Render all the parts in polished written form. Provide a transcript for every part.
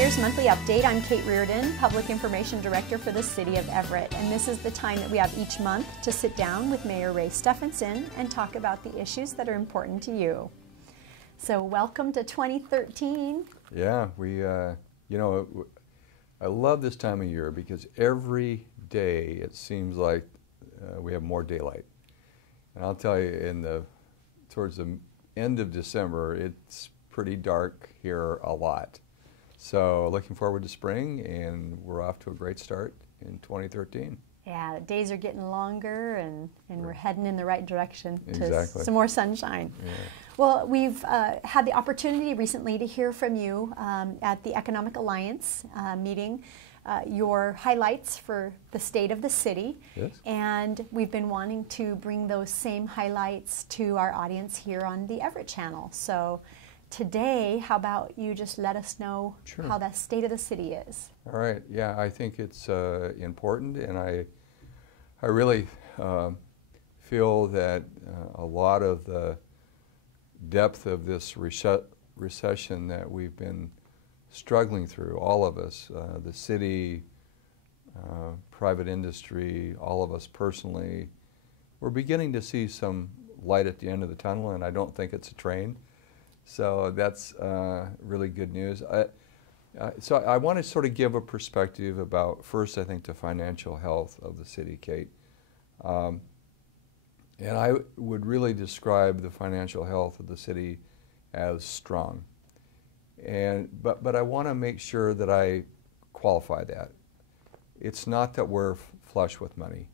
Mayor's Monthly Update. I'm Kate Reardon, Public Information Director for the City of Everett, and this is the time that we have each month to sit down with Mayor Ray Stephanson and talk about the issues that are important to you. So welcome to 2013. Yeah, I love this time of year because every day it seems like we have more daylight. And I'll tell you, towards the end of December, it's pretty dark here a lot. So looking forward to spring, and we're off to a great start in 2013. Yeah, the days are getting longer, and we're heading in the right direction to Exactly. some more sunshine. Yeah. Well, we've had the opportunity recently to hear from you at the Economic Alliance meeting, your highlights for the state of the city. Yes. And we've been wanting to bring those same highlights to our audience here on the Everett channel. So today, how about you just let us know Sure. how the state of the city is? All right. Yeah, I think it's important, and I really feel that a lot of the depth of this recession that we've been struggling through, all of us, the city, private industry, all of us personally, we're beginning to see some light at the end of the tunnel, and I don't think it's a train. So that's really good news. So I want to sort of give a perspective about, first, I think, the financial health of the city, Kate. And I would really describe the financial health of the city as strong. But I want to make sure that I qualify that. It's not that we're flush with money.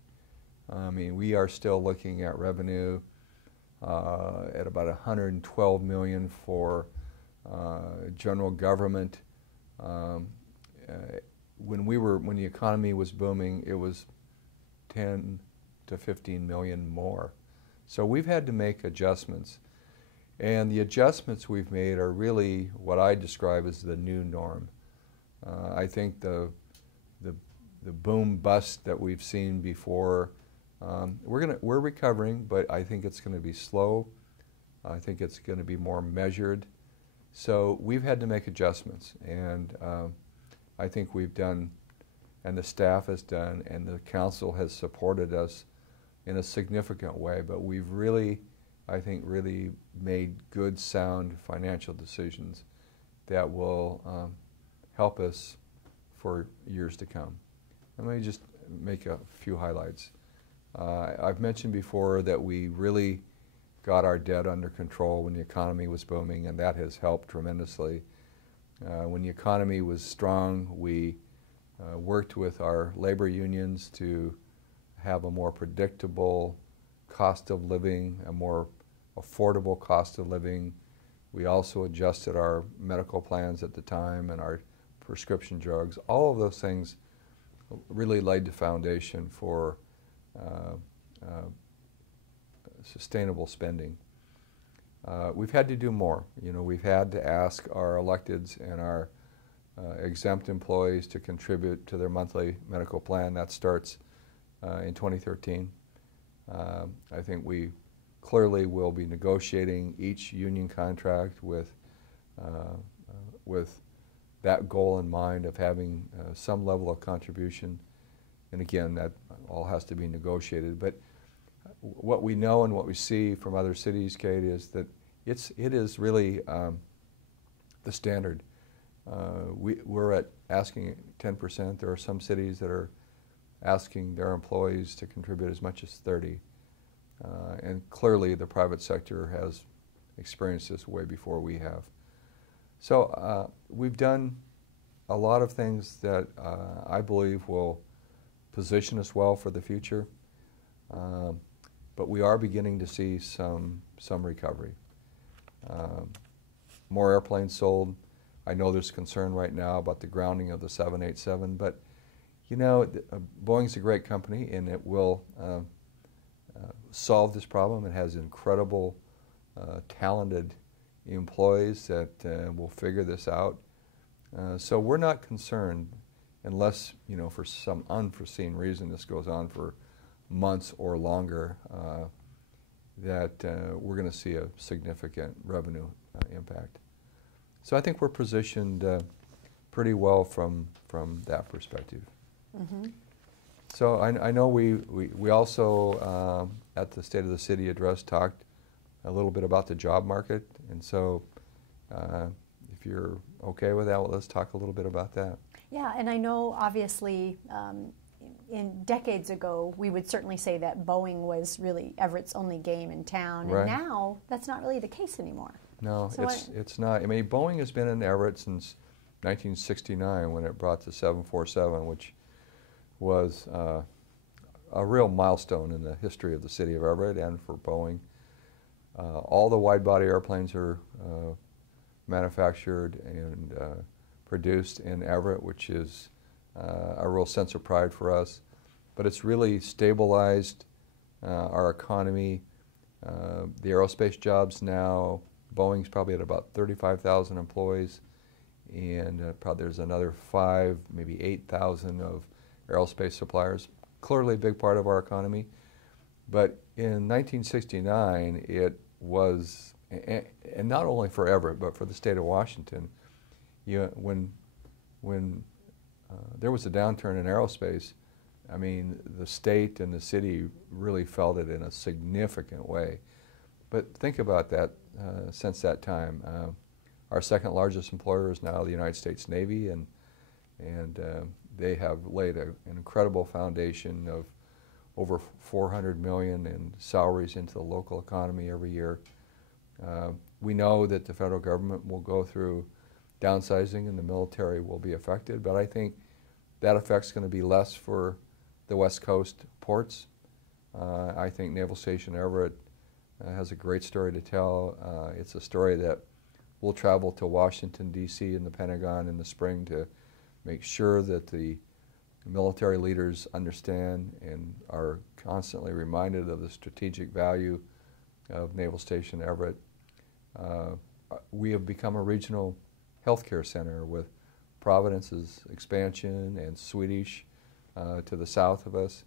I mean, we are still looking at revenue at about $112 million for general government. When the economy was booming, it was 10 to 15 million more. So we've had to make adjustments, and the adjustments we've made are really what I describe as the new norm. I think the boom bust that we've seen before, we're recovering, but I think it's going to be slow. I think it's going to be more measured. So we've had to make adjustments, and I think we've done, and the staff has done, and the council has supported us in a significant way. But we've really, I think, really made good, sound financial decisions that will help us for years to come. Let me just make a few highlights. I've mentioned before that we really got our debt under control when the economy was booming, and that has helped tremendously. When the economy was strong, we worked with our labor unions to have a more predictable cost of living, a more affordable cost of living. We also adjusted our medical plans at the time and our prescription drugs. All of those things really laid the foundation for sustainable spending. We've had to do more. We've had to ask our electeds and our exempt employees to contribute to their monthly medical plan. That starts in 2013. I think we clearly will be negotiating each union contract with that goal in mind of having some level of contribution. And again, that all has to be negotiated. But what we know and what we see from other cities, Kate, is that it is really the standard. We're at asking 10%. There are some cities that are asking their employees to contribute as much as 30%. And clearly the private sector has experienced this way before we have. So we've done a lot of things that I believe will position us well for the future. But we are beginning to see some recovery. More airplanes sold. I know there's concern right now about the grounding of the 787, but Boeing's a great company, and it will solve this problem. It has incredible, talented employees that will figure this out. So we're not concerned unless, for some unforeseen reason this goes on for months or longer, that we're going to see a significant revenue impact. So I think we're positioned pretty well from that perspective. Mm-hmm. So I know we also, at the State of the City address, talked a little bit about the job market. And so if you're okay with that, well, let's talk a little bit about that. Yeah, and I know obviously in decades ago, we would certainly say that Boeing was really Everett's only game in town. Right. And now that's not really the case anymore. No, So it's not. I mean, Boeing has been in Everett since 1969 when it brought the 747, which was a real milestone in the history of the city of Everett and for Boeing. All the wide-body airplanes are manufactured and produced in Everett, which is a real sense of pride for us. But it's really stabilized our economy. The aerospace jobs now, Boeing's probably at about 35,000 employees, and probably there's another 5, maybe 8,000 of aerospace suppliers. Clearly a big part of our economy. But in 1969, it was, and not only for Everett, but for the state of Washington, when there was a downturn in aerospace, I mean, the state and the city really felt it in a significant way. But think about that since that time. Our second largest employer is now the United States Navy, and they have laid an incredible foundation of over $400 million in salaries into the local economy every year. We know that the federal government will go through downsizing and the military will be affected, but I think that effect's going to be less for the West Coast ports. I think Naval Station Everett has a great story to tell. It's a story that we'll travel to Washington, D.C. and the Pentagon in the spring to make sure that the military leaders understand and are constantly reminded of the strategic value of Naval Station Everett. We have become a regional healthcare center with Providence's expansion and Swedish to the south of us.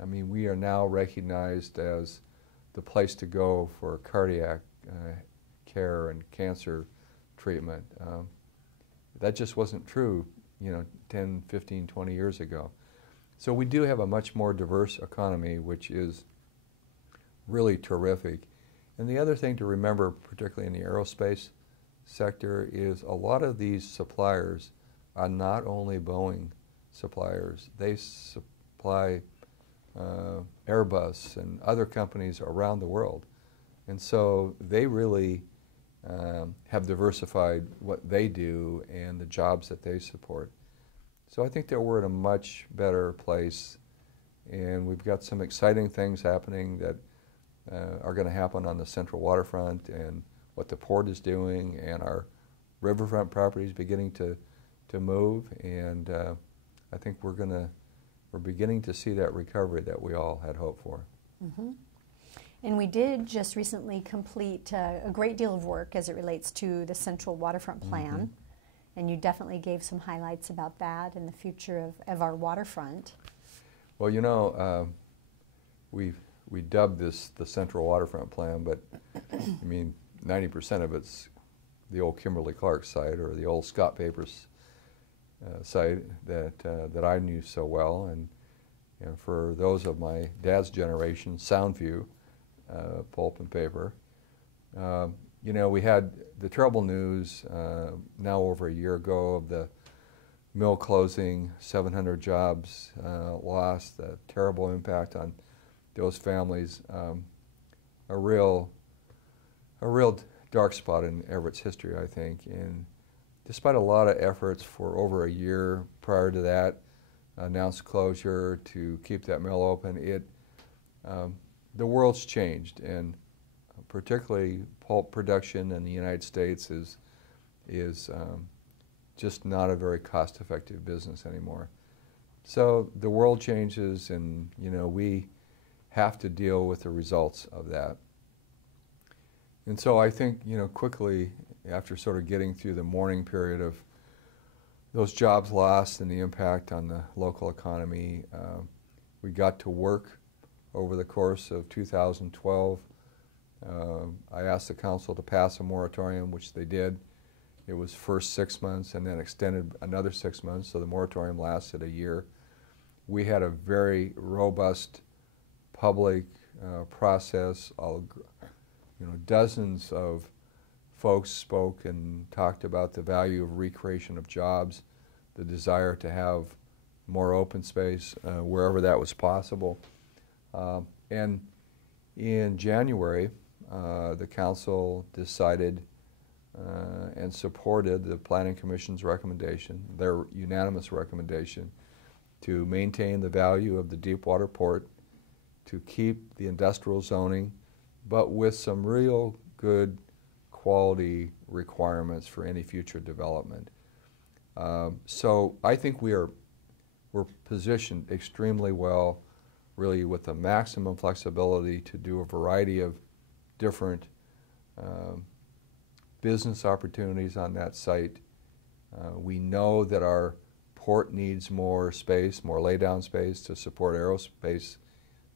I mean, we are now recognized as the place to go for cardiac care and cancer treatment. That just wasn't true, 10, 15, 20 years ago. So we do have a much more diverse economy, which is really terrific. And the other thing to remember, particularly in the aerospace sector, is a lot of these suppliers are not only Boeing suppliers. They supply Airbus and other companies around the world. And so they really have diversified what they do and the jobs that they support. So I think that we're in a much better place, and we've got some exciting things happening that are going to happen on the central waterfront and what the port is doing, and our riverfront properties beginning to move, and I think we're beginning to see that recovery that we all had hoped for. Mm-hmm. And we did just recently complete a great deal of work as it relates to the Central Waterfront Plan, mm-hmm. and you definitely gave some highlights about that and the future of our waterfront. Well, we dubbed this the Central Waterfront Plan, but I mean, 90% of it's the old Kimberly-Clark site or the old Scott Papers site that I knew so well, and for those of my dad's generation, Soundview, pulp and paper. We had the terrible news now over a year ago of the mill closing, 700 jobs lost, a terrible impact on those families. A real dark spot in Everett's history, I think. And despite a lot of efforts for over a year prior to that announced closure to keep that mill open, the world's changed, and particularly pulp production in the United States is just not a very cost-effective business anymore. So the world changes, and we have to deal with the results of that. And so I think quickly after sort of getting through the mourning period of those jobs lost and the impact on the local economy, we got to work over the course of 2012. I asked the council to pass a moratorium, which they did. It was first 6 months and then extended another 6 months, so the moratorium lasted a year. We had a very robust public process. Dozens of folks spoke and talked about the value of recreation of jobs, the desire to have more open space wherever that was possible. And in January, the council decided and supported the Planning Commission's recommendation, their unanimous recommendation, to maintain the value of the Deepwater Port, to keep the industrial zoning, but with some real good quality requirements for any future development. So I think we're positioned extremely well, really with the maximum flexibility to do a variety of different business opportunities on that site. We know that our port needs more space, more laydown space to support aerospace,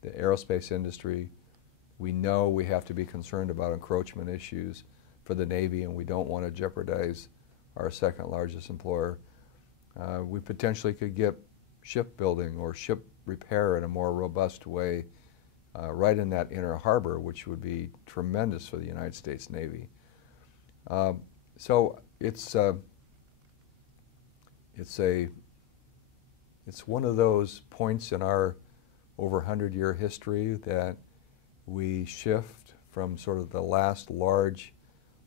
the aerospace industry. We know we have to be concerned about encroachment issues for the Navy, and we don't want to jeopardize our second largest employer. We potentially could get shipbuilding or ship repair in a more robust way right in that inner harbor, which would be tremendous for the United States Navy. So it's one of those points in our over 100-year history that we shift from sort of the last large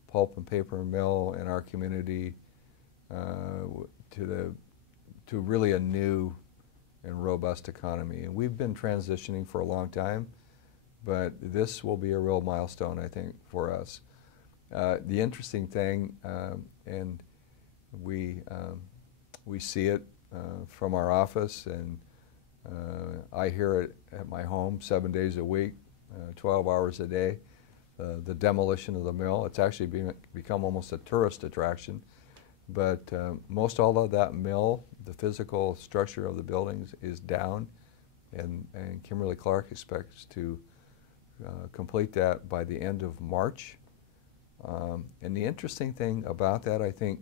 pulp and paper mill in our community to really a new and robust economy. And we've been transitioning for a long time, but this will be a real milestone, I think, for us. The interesting thing, and we see it from our office, and I hear it at my home 7 days a week, 12 hours a day, the demolition of the mill. It's actually become almost a tourist attraction. But most all of that mill, the physical structure of the buildings is down, and Kimberly-Clark expects to complete that by the end of March. And the interesting thing about that, I think,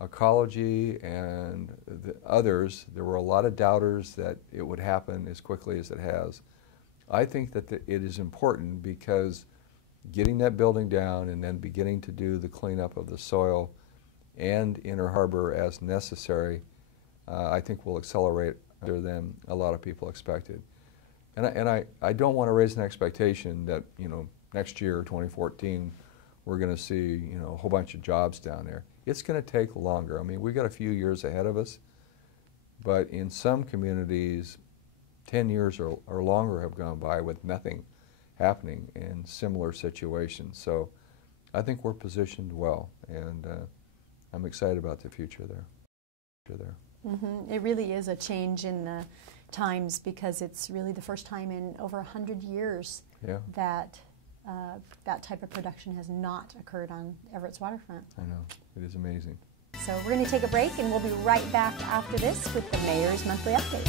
ecology and the others, there were a lot of doubters that it would happen as quickly as it has. I think that it is important because getting that building down and then beginning to do the cleanup of the soil and inner harbor as necessary, I think will accelerate better than a lot of people expected. And I don't want to raise an expectation that, next year, 2014, we're going to see, a whole bunch of jobs down there. It's going to take longer. I mean, we've got a few years ahead of us, but in some communities, 10 years or longer have gone by with nothing happening in similar situations. So I think we're positioned well, and I'm excited about the future there. Mm-hmm. It really is a change in the times, because it's really the first time in over 100 years that that type of production has not occurred on Everett's waterfront. I know. It is amazing. So we're going to take a break, and we'll be right back after this with the Mayor's Monthly Update.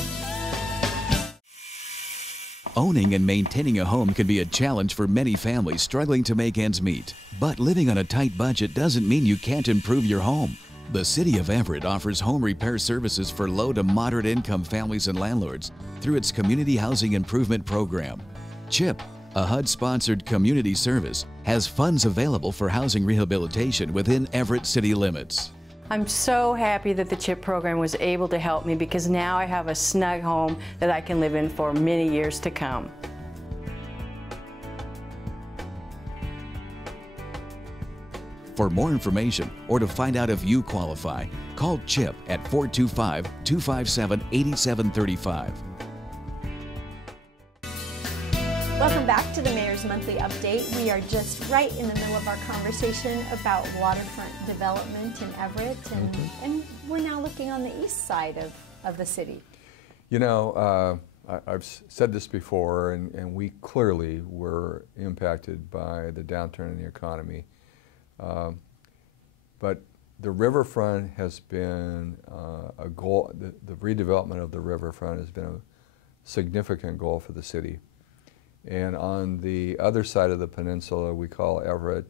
Owning and maintaining a home can be a challenge for many families struggling to make ends meet. But living on a tight budget doesn't mean you can't improve your home. The City of Everett offers home repair services for low to moderate income families and landlords through its Community Housing Improvement Program. CHIP, a HUD-sponsored community service, has funds available for housing rehabilitation within Everett city limits. I'm so happy that the CHIP program was able to help me, because now I have a snug home that I can live in for many years to come. For more information or to find out if you qualify, call CHIP at 425-257-8735. Welcome back to the Mayor's Monthly Update. We are just right in the middle of our conversation about waterfront development in Everett, and we're now looking on the east side of the city. I've said this before, and we clearly were impacted by the downturn in the economy. But the riverfront has been a goal. The redevelopment of the riverfront has been a significant goal for the city. And on the other side of the peninsula, we call Everett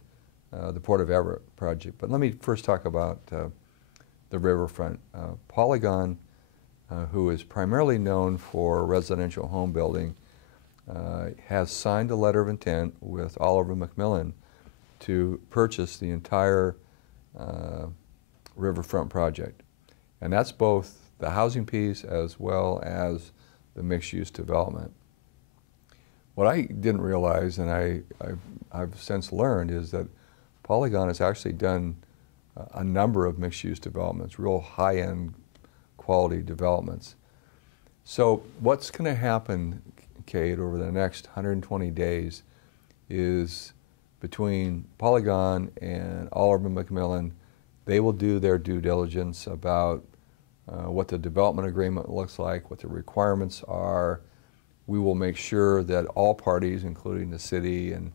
the Port of Everett project. But let me first talk about the riverfront. Polygon, who is primarily known for residential home building, has signed a letter of intent with Oliver Macmillan to purchase the entire riverfront project. And that's both the housing piece as well as the mixed-use development. What I didn't realize, and I've since learned, is that Polygon has actually done a number of mixed-use developments, real high-end quality developments. So what's going to happen, Kate, over the next 120 days is between Polygon and Oliver Macmillan, they will do their due diligence about what the development agreement looks like, what the requirements are. We will make sure that all parties, including the city and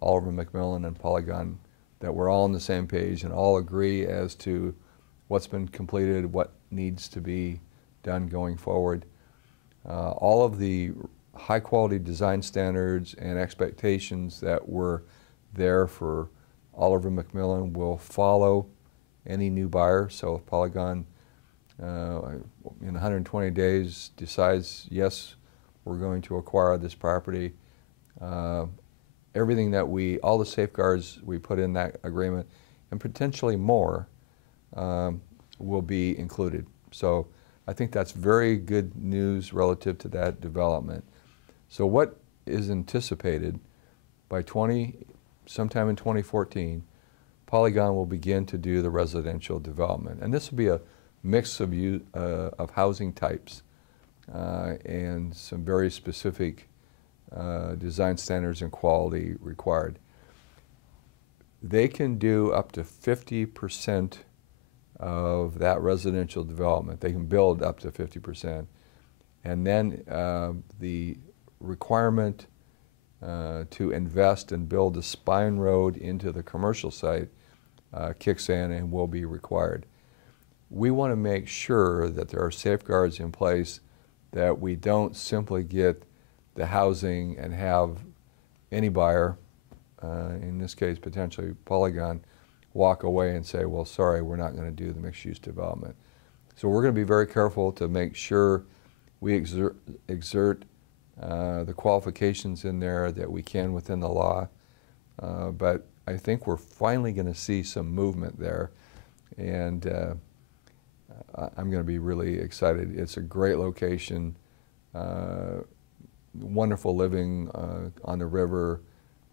Oliver Macmillan and Polygon, that we're all on the same page and all agree as to what's been completed, what needs to be done going forward. All of the high quality design standards and expectations that were there for Oliver Macmillan will follow any new buyer. So if Polygon in 120 days decides, yes, we're going to acquire this property, everything that all the safeguards we put in that agreement, and potentially more, will be included. So I think that's very good news relative to that development. So what is anticipated by sometime in 2014, Polygon will begin to do the residential development. And this will be a mix of housing types and some very specific design standards and quality required. They can do up to 50% of that residential development. They can build up to 50%. And then the requirement to invest and build a spine road into the commercial site kicks in and will be required. We want to make sure that there are safeguards in place, that we don't simply get the housing and have any buyer, in this case potentially Polygon, walk away and say, well, sorry, we're not going to do the mixed-use development. So we're going to be very careful to make sure we exert the qualifications in there that we can within the law. But I think we're finally going to see some movement there, and I'm going to be really excited. It's a great location, wonderful living on the river,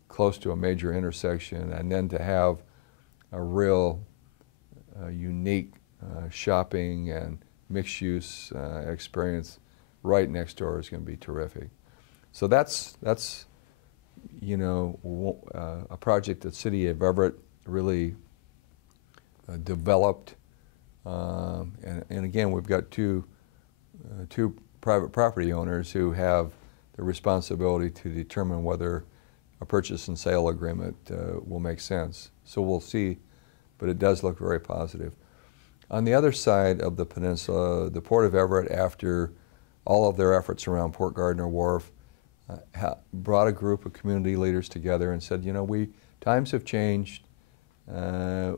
close to a major intersection, and then to have a real unique shopping and mixed-use experience right next door is going to be terrific. So that's you know, a project that City of Everett really developed, and again, we've got two private property owners who have the responsibility to determine whether a purchase and sale agreement will make sense. So we'll see, but it does look very positive. On the other side of the peninsula, the Port of Everett, after all of their efforts around Port Gardner Wharf, brought a group of community leaders together and said, you know, times have changed.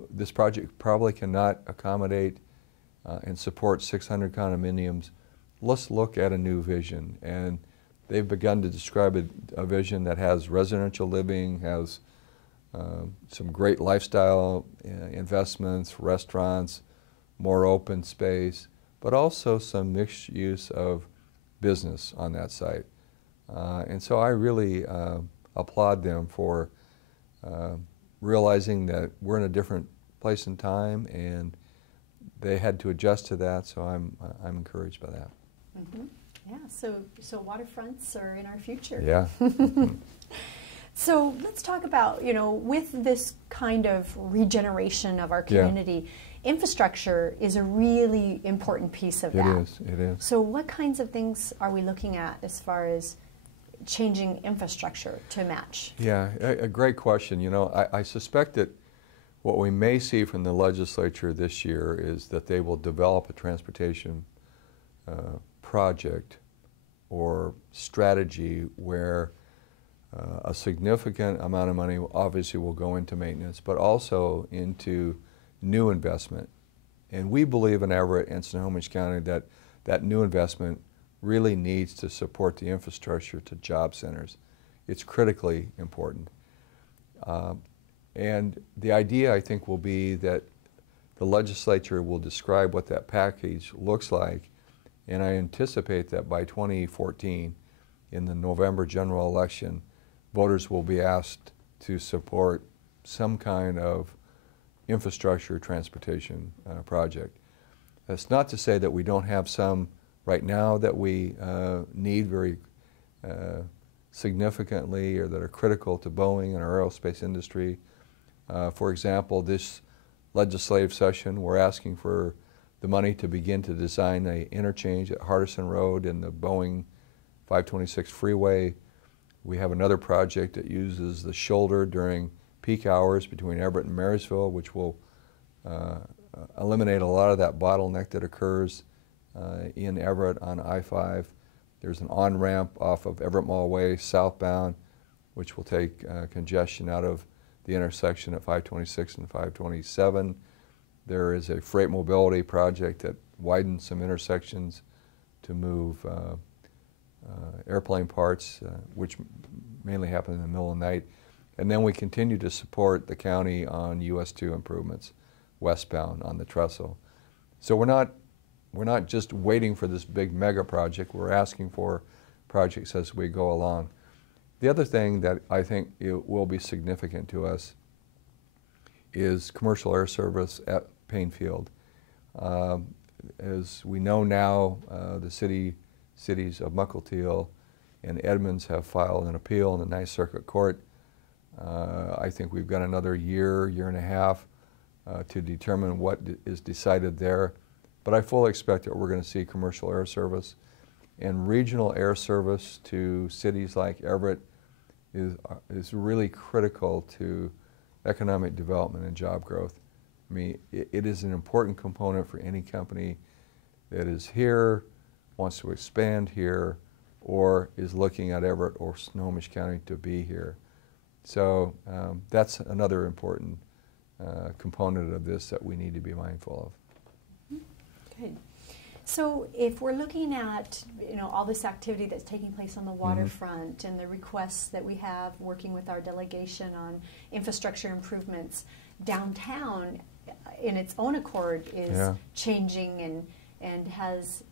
This project probably cannot accommodate and support 600 condominiums. Let's look at a new vision. And they've begun to describe a vision that has residential living, has some great lifestyle investments, restaurants, more open space, but also some mixed use of business on that site. And so I really applaud them for realizing that we're in a different place and time, and they had to adjust to that, so I'm encouraged by that. Mm-hmm. Yeah, so waterfronts are in our future. Yeah. So let's talk about, you know, with this kind of regeneration of our community, infrastructure is a really important piece of that. It is. So what kinds of things are we looking at as far as changing infrastructure to match? Yeah, a great question. You know, I suspect that what we may see from the legislature this year is that they will develop a transportation project or strategy where A significant amount of money obviously will go into maintenance, but also into new investment. And we believe in Everett and Snohomish County that that new investment really needs to support the infrastructure to job centers. It's critically important. And the idea, I think, will be that the legislature will describe what that package looks like, and I anticipate that by 2014, in the November general election, voters will be asked to support some kind of infrastructure transportation project. That's not to say that we don't have some right now that we need very significantly or that are critical to Boeing and our aerospace industry. For example, this legislative session, we're asking for the money to begin to design an interchange at Hardison Road in the Boeing 526 freeway. We have another project that uses the shoulder during peak hours between Everett and Marysville, which will eliminate a lot of that bottleneck that occurs in Everett on I-5. There's an on-ramp off of Everett Mall Way southbound, which will take congestion out of the intersection at 526 and 527. There is a freight mobility project that widens some intersections to move airplane parts, which mainly happen in the middle of the night. And then we continue to support the county on US 2 improvements westbound on the trestle. So we're not just waiting for this big mega project, we're asking for projects as we go along. The other thing that I think it will be significant to us is commercial air service at Payne Field. As we know now, the cities of Mukilteo and Edmonds have filed an appeal in the Ninth Circuit Court. I think we've got another year and a half to determine what is decided there. But I fully expect that we're going to see commercial air service and regional air service to cities like Everett is really critical to economic development and job growth. I mean, it is an important component for any company that is here, wants to expand here, or is looking at Everett or Snohomish County to be here. So that's another important component of this that we need to be mindful of. Good. So if we're looking at all this activity that's taking place on the waterfront and the requests that we have working with our delegation on infrastructure improvements, downtown in its own accord is changing and has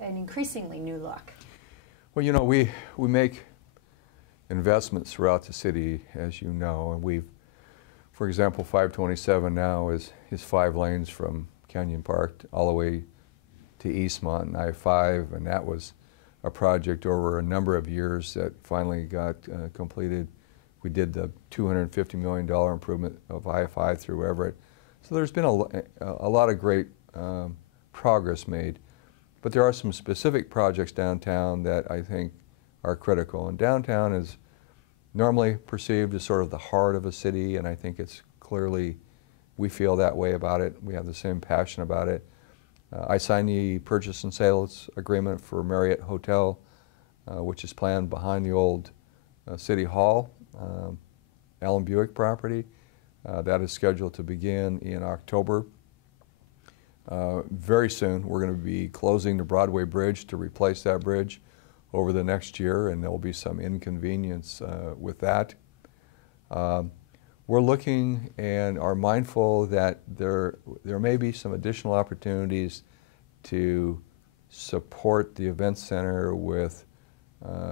an increasingly new look. Well, we make investments throughout the city, as you know, and we've, for example, 527 now is 5 lanes from Canyon Park all the way to Eastmont and I-5, and that was a project over a number of years that finally got completed. We did the $250 million improvement of I-5 through Everett. So there's been a lot of great progress made. But there are some specific projects downtown that I think are critical. And downtown is normally perceived as sort of the heart of a city, and I think it's clearly, we feel that way about it. We have the same passion about it. I signed the purchase and sales agreement for Marriott Hotel, which is planned behind the old City Hall, Allen Buick property. That is scheduled to begin in October. Very soon we're going to be closing the Broadway Bridge to replace that bridge over the next year, and there will be some inconvenience with that. We're looking and are mindful that there may be some additional opportunities to support the event center with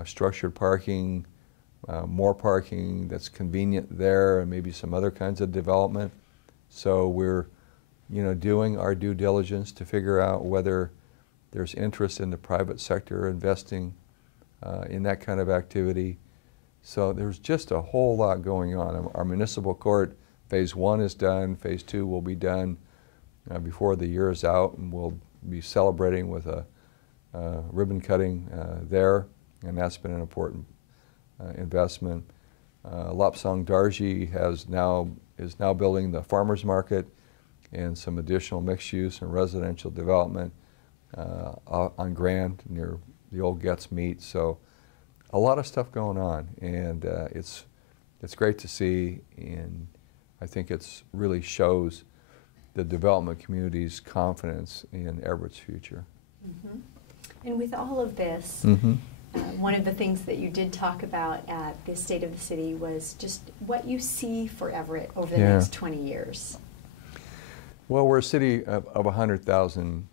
structured parking, more parking that's convenient there, and maybe some other kinds of development. So we're doing our due diligence to figure out whether there's interest in the private sector investing in that kind of activity. So there's just a whole lot going on. Our municipal court, phase 1 is done, phase 2 will be done before the year is out, and we'll be celebrating with a ribbon cutting there, and that's been an important investment. Lapsang Darji is now building the farmers market and some additional mixed use and residential development on Grand near the old Getz Meat. So a lot of stuff going on, and it's great to see, and I think it's really shows the development community's confidence in Everett's future. Mm-hmm. And with all of this, one of the things that you did talk about at the State of the City was just what you see for Everett over the next 20 years. Well, we're a city of 100,000,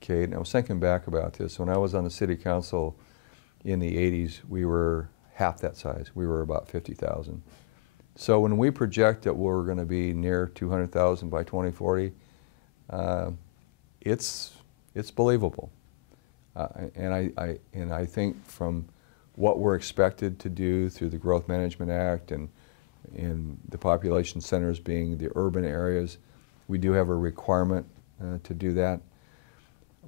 Kate, and I was thinking back about this. When I was on the city council in the 80s, we were half that size. We were about 50,000. So when we project that we're going to be near 200,000 by 2040, it's believable. And I think from what we're expected to do through the Growth Management Act and the population centers being the urban areas, we do have a requirement to do that.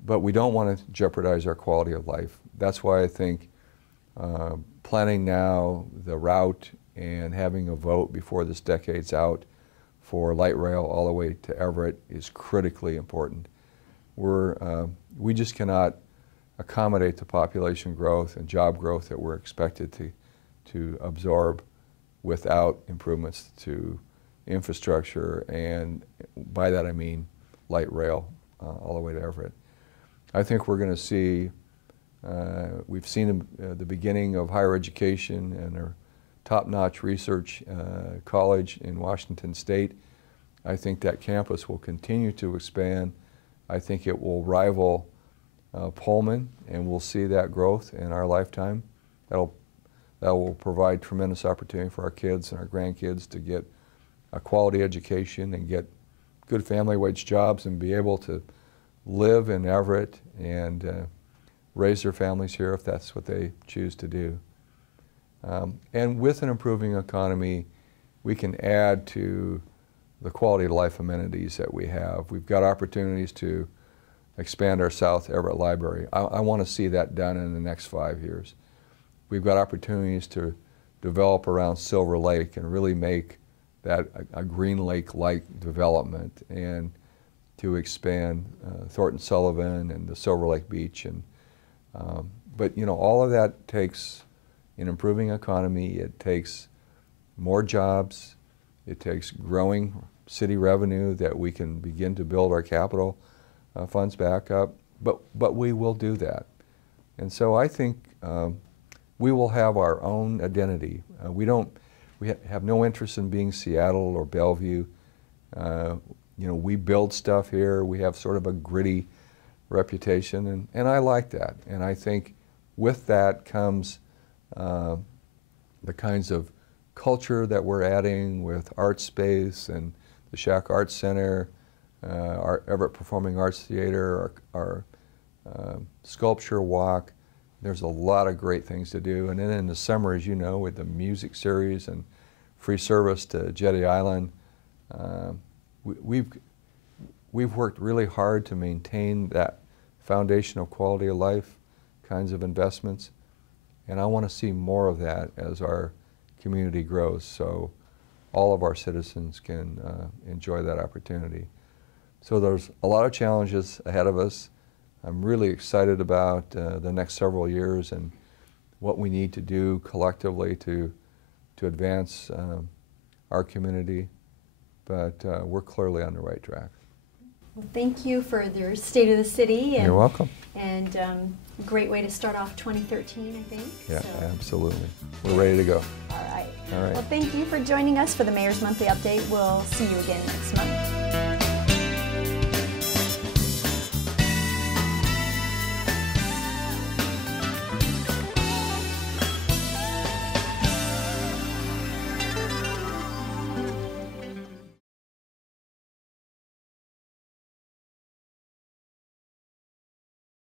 But we don't want to jeopardize our quality of life. That's why I think planning now the route and having a vote before this decade's out for light rail all the way to Everett is critically important. We just cannot accommodate the population growth and job growth that we're expected to absorb without improvements to infrastructure, and by that I mean light rail all the way to Everett. I think we're going to see, we've seen the beginning of higher education and our top-notch research college in Washington State. I think that campus will continue to expand. I think it will rival Pullman, and we'll see that growth in our lifetime. That will provide tremendous opportunity for our kids and our grandkids to get a quality education and get good family wage jobs and be able to live in Everett and raise their families here if that's what they choose to do. And with an improving economy, we can add to the quality of life amenities that we have. We've got opportunities to expand our South Everett Library. I want to see that done in the next 5 years. We've got opportunities to develop around Silver Lake and really make that a Green Lake-like development, and to expand Thornton Sullivan and the Silver Lake Beach. But you know, all of that takes an improving economy. It takes more jobs. It takes growing city revenue that we can begin to build our capital funds back up. But we will do that. And so I think we will have our own identity. We have no interest in being Seattle or Bellevue. You know, we build stuff here. We have sort of a gritty reputation, and I like that. And I think with that comes the kinds of culture that we're adding with Art Space and the Shack Arts Center, our Everett Performing Arts Theater, our Sculpture Walk. There's a lot of great things to do. And then in the summer, as you know, with the music series and free service to Jetty Island, we've worked really hard to maintain that foundation of quality of life kinds of investments. And I want to see more of that as our community grows, so all of our citizens can enjoy that opportunity. So there's a lot of challenges ahead of us. I'm really excited about the next several years and what we need to do collectively to advance our community, but we're clearly on the right track. Well, thank you for your State of the City. You're welcome. And great way to start off 2013, I think. Yeah, so. Absolutely. We're ready to go. All right. All right. Well, thank you for joining us for the Mayor's Monthly Update. We'll see you again next month.